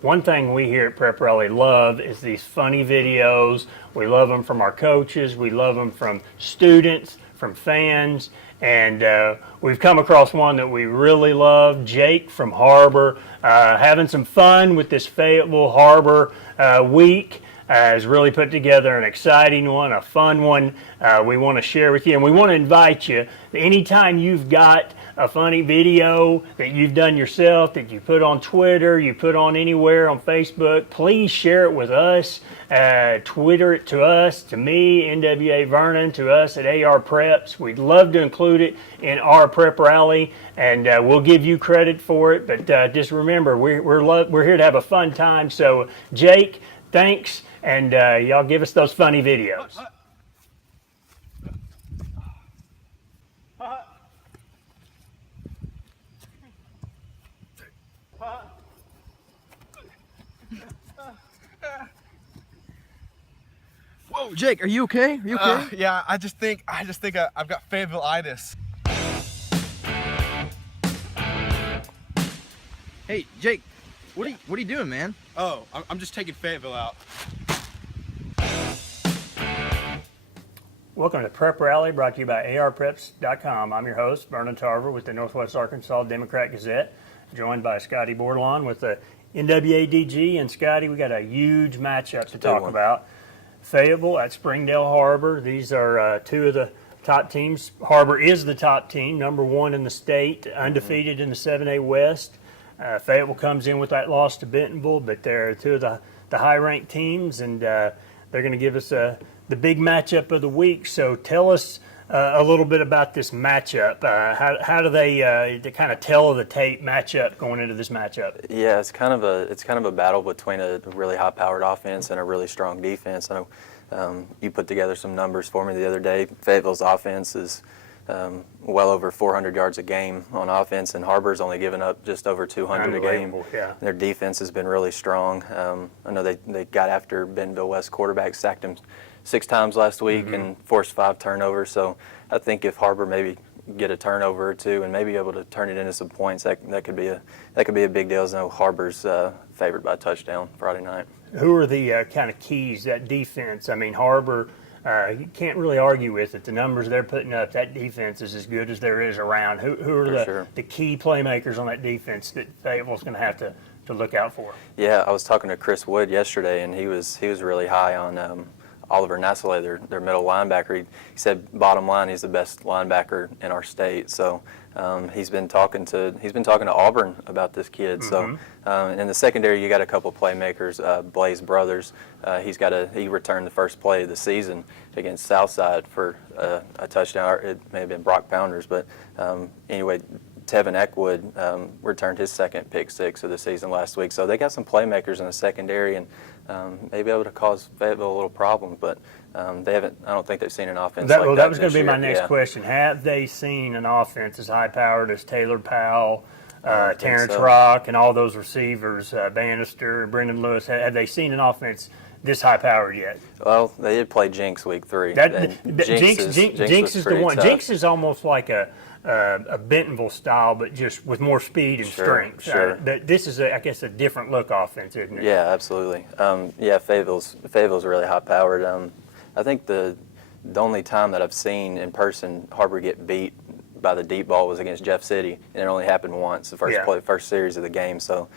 One thing we here at Prep Rally love is these funny videos. We love them from our coaches. We love them from students, from fans. And we've come across one that we really love, Jake from Har-Ber, having some fun with this Fayetteville Har-Ber week. Has really put together an exciting one, a fun one we want to share with you. And we want to invite you, anytime you've got a funny video that you've done yourself, that you put on Twitter, you put on anywhere on Facebook, please share it with us. Twitter it to us, to me, NWA Vernon, to us at AR Preps. We'd love to include it in our Prep Rally, and we'll give you credit for it. But just remember, we're here to have a fun time. So, Jake, thanks, and y'all give us those funny videos. Whoa, Jake, are you okay? Are you okay? Yeah, I just think I've got Fayetteville-itis. Hey, Jake, what are you doing, man? Oh, I'm just taking Fayetteville out. Welcome to Prep Rally, brought to you by arpreps.com. I'm your host, Vernon Tarver, with the Northwest Arkansas Democrat-Gazette, joined by Scotty Bordelon with the NWADG. And Scotty, we got a huge matchup to talk about. Fayetteville at Springdale Har-Ber. These are two of the top teams. Har-Ber is the top team, number one in the state, undefeated in the 7A West. Fayetteville comes in with that loss to Bentonville, but they're two of the high-ranked teams, and they're going to give us the big matchup of the week. So tell us a little bit about this matchup. How do they kind of tell the tape matchup going into this matchup? Yeah, it's kind of a battle between a really high-powered offense and a really strong defense. I know you put together some numbers for me the other day. Fayetteville's offense is well over 400 yards a game on offense, and Har-Ber's only given up just over 200 a game. Yeah. Their defense has been really strong. I know they got after Bentonville West quarterback, sacked him 6 times last week and forced 5 turnovers. So I think if Har-Ber maybe get a turnover or two and maybe able to turn it into some points, that could be a big deal. As I know Har-Ber's favored by a touchdown Friday night. Who are the kind of keys, that defense? I mean, Har-Ber, you can't really argue with it. The numbers they're putting up, that defense is as good as there is around. Who are the key playmakers on that defense that Fayetteville's going to have to look out for? Yeah, I was talking to Chris Wood yesterday, and he was really high on Oliver Nassele, their middle linebacker. He said, bottom line, he's the best linebacker in our state. So he's been talking to Auburn about this kid. So in the secondary, you got a couple playmakers. Blaze Brothers, he returned the first play of the season against Southside for a touchdown. Or it may have been Brock Pounders, but anyway. Tevin Eckwood returned his second pick 6 of the season last week. So they got some playmakers in the secondary, and may be able to cause Fayetteville a little problem, but they haven't. I don't think they've seen an offense like that. That was going to be my next question. Have they seen an offense as high-powered as Taylor Powell, Terrence Rock, and all those receivers, Bannister, Brendan Lewis? Have they seen an offense this high-powered yet? Well, they did play Jinx week 3. Jinx is the one. Tough. Jinx is almost like a Bentonville style, but just with more speed and strength. Sure. This is, I guess, a different look offense, isn't it? Yeah, absolutely. Fayetteville's really high-powered. I think the only time that I've seen in person Har-Ber get beat by the deep ball was against Jeff City, and it only happened once, the first series of the game. So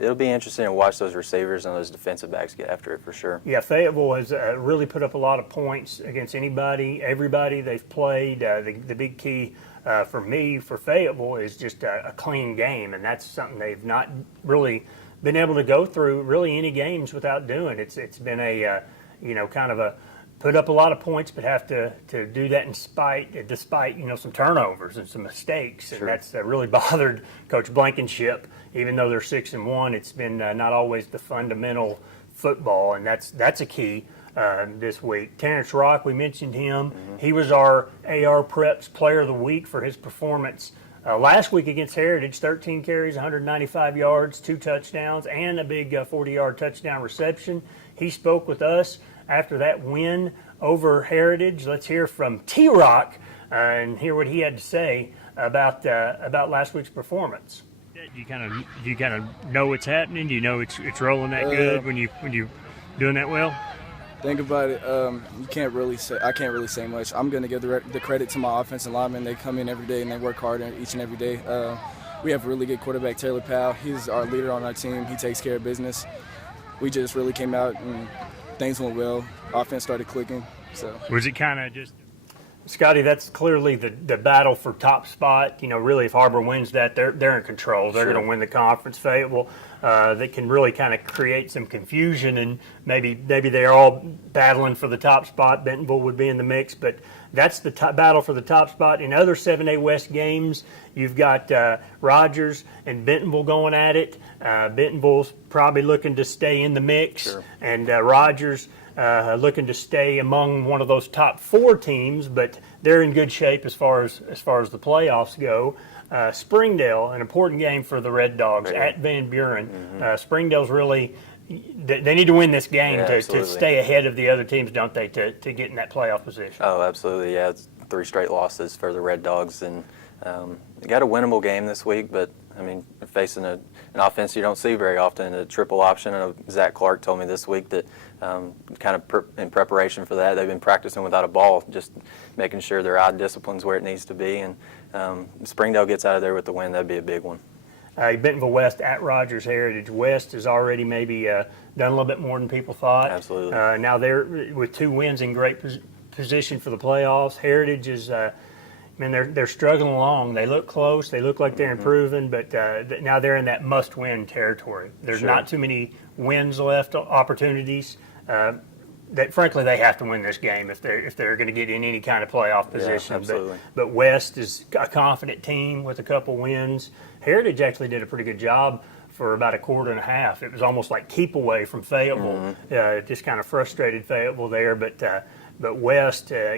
it'll be interesting to watch those receivers and those defensive backs get after it for sure. Yeah, Fayetteville has really put up a lot of points against everybody they've played. The big key for me, for Fayetteville, is just a clean game, and that's something they've not really been able to go through really any games without doing. It's been a kind of a put up a lot of points, but have to do that despite some turnovers and some mistakes, and that's really bothered Coach Blankenship. Even though they're 6-1, it's been not always the fundamental football, and that's a key this week. Terrence Rock, we mentioned him. He was our AR Preps Player of the Week for his performance last week against Heritage. 13 carries, 195 yards, 2 touchdowns, and a big 40-yard touchdown reception. He spoke with us after that win over Heritage. Let's hear from T-Rock and hear what he had to say about last week's performance. Yeah, Do you kind of know what's happening? Do you know it's rolling that good when you doing that well? Think about it. I can't really say much. I'm going to give the credit to my offensive linemen. They come in every day and they work hard each and every day. We have a really good quarterback, Taylor Powell. He's our leader on our team. He takes care of business. We just really came out and things went well. Offense started clicking. So was it kind of just, Scotty? That's clearly the battle for top spot. You know, really, if Har-Ber wins that, they're in control. They're going to win the conference. Fayetteville, that can really kind of create some confusion, and maybe they're all battling for the top spot. Bentonville would be in the mix, but that's the battle for the top spot. In other 7A West games, you've got Rogers and Bentonville going at it. Bentonville's probably looking to stay in the mix, and Rogers looking to stay among one of those top 4 teams, but they're in good shape as far as the playoffs go. Springdale, an important game for the Red Dogs at Van Buren. Springdale's really, they need to win this game to stay ahead of the other teams, don't they, to get in that playoff position? Oh, absolutely, yeah. It's 3 straight losses for the Red Dogs, and got a winnable game this week, but I mean, facing an offense you don't see very often, a triple option. I know Zach Clark told me this week that kind of in preparation for that, they've been practicing without a ball, just making sure their eye discipline's where it needs to be. And Springdale gets out of there with the win, that'd be a big one. Bentonville West at Rogers Heritage. West has already maybe done a little bit more than people thought. Absolutely. Now they're with 2 wins in great position for the playoffs. Heritage is. They're struggling along. They look close. They look like they're improving, but now they're in that must-win territory. There's not too many wins left, opportunities. That frankly, they have to win this game if they're going to get in any kind of playoff position. Yeah, absolutely. But West is a confident team with a couple wins. Heritage actually did a pretty good job for about a quarter and a half. It was almost like keep away from Fayetteville. Just kind of frustrated Fayetteville there, but West, a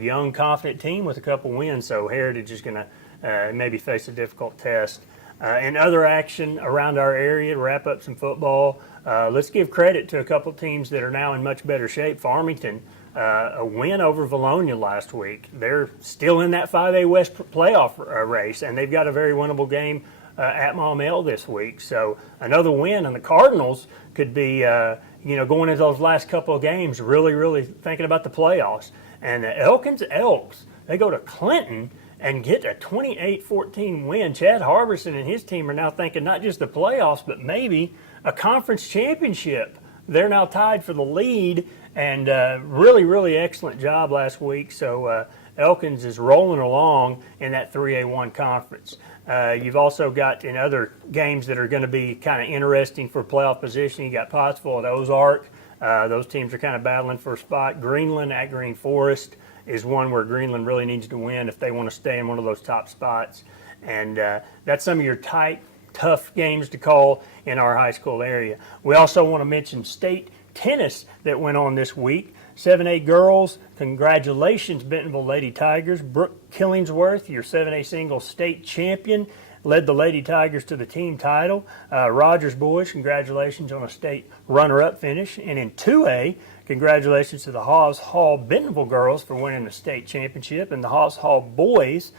young, confident team with a couple wins, so Heritage is going to maybe face a difficult test. In other action around our area, to wrap up some football, let's give credit to a couple teams that are now in much better shape. Farmington, a win over Valonia last week. They're still in that 5A West playoff race, and they've got a very winnable game at Maumelle this week. So another win, and the Cardinals could be going into those last couple of games, really thinking about the playoffs. And the Elks, they go to Clinton and get a 28-14 win. Chad Harbison and his team are now thinking not just the playoffs, but maybe a conference championship. They're now tied for the lead, and really excellent job last week. So Elkins is rolling along in that 3A1 conference. You've also got in other games that are going to be kind of interesting for playoff position, you got Pottsville at Ozark. Those teams are kind of battling for a spot. Greenland at Green Forest is one where Greenland really needs to win if they want to stay in one of those top spots. And that's some of your tight, tough games to call in our high school area. We also want to mention state tennis that went on this week. 7A girls, congratulations, Bentonville Lady Tigers. Brooke Killingsworth, your 7A singles state champion, led the Lady Tigers to the team title. Rogers boys, congratulations on a state runner-up finish. And in 2A, congratulations to the Haas Hall Bentonville girls for winning the state championship. And the Haas Hall boys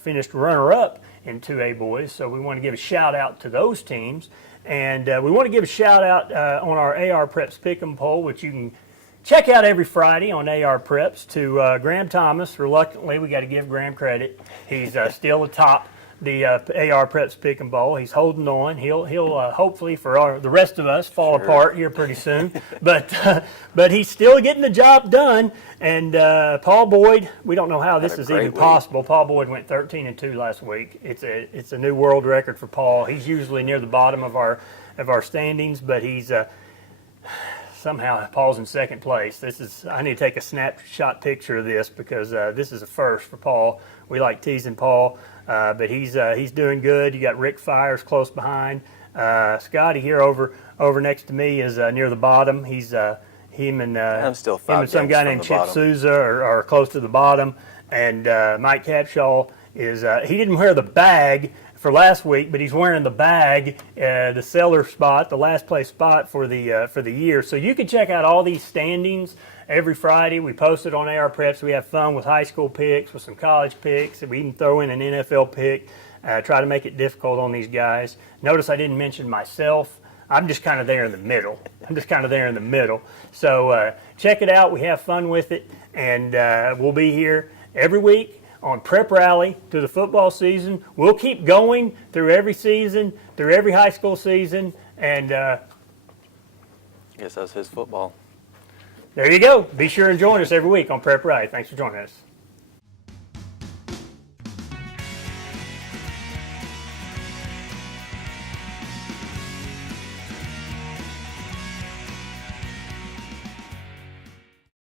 finished runner-up in 2A boys. So we want to give a shout-out to those teams. And we want to give a shout-out on our AR Preps Pick'em poll, which you can check out every Friday on AR Preps, to Graham Thomas. Reluctantly, we got to give Graham credit. He's still atop the AR Preps Pick'em Bowl. He's holding on. He'll hopefully for the rest of us fall apart here pretty soon. But he's still getting the job done. And Paul Boyd, we don't know how this is even possible. Paul Boyd went 13-2 last week. It's a new world record for Paul. He's usually near the bottom of our standings, but he's somehow Paul's in second place. I need to take a snapshot picture of this because this is a first for Paul. We like teasing Paul, but he's doing good. You got Rick Fires close behind. Scotty here over next to me is near the bottom. He's him and some guy named Chip Souza are close to the bottom. And Mike Capshaw is he didn't wear the bag for last week, but he's wearing the bag, the cellar spot, the last place spot for the year. So you can check out all these standings every Friday. We post it on AR Preps. We have fun with high school picks, with some college picks, and we even throw in an NFL pick. try to make it difficult on these guys. Notice I didn't mention myself. I'm just kind of there in the middle. So check it out. We have fun with it, and we'll be here every week on Prep Rally through the football season. We'll keep going through every season, through every high school season, and I guess that's his football. there you go. Be sure and join us every week on Prep Rally. Thanks for joining us.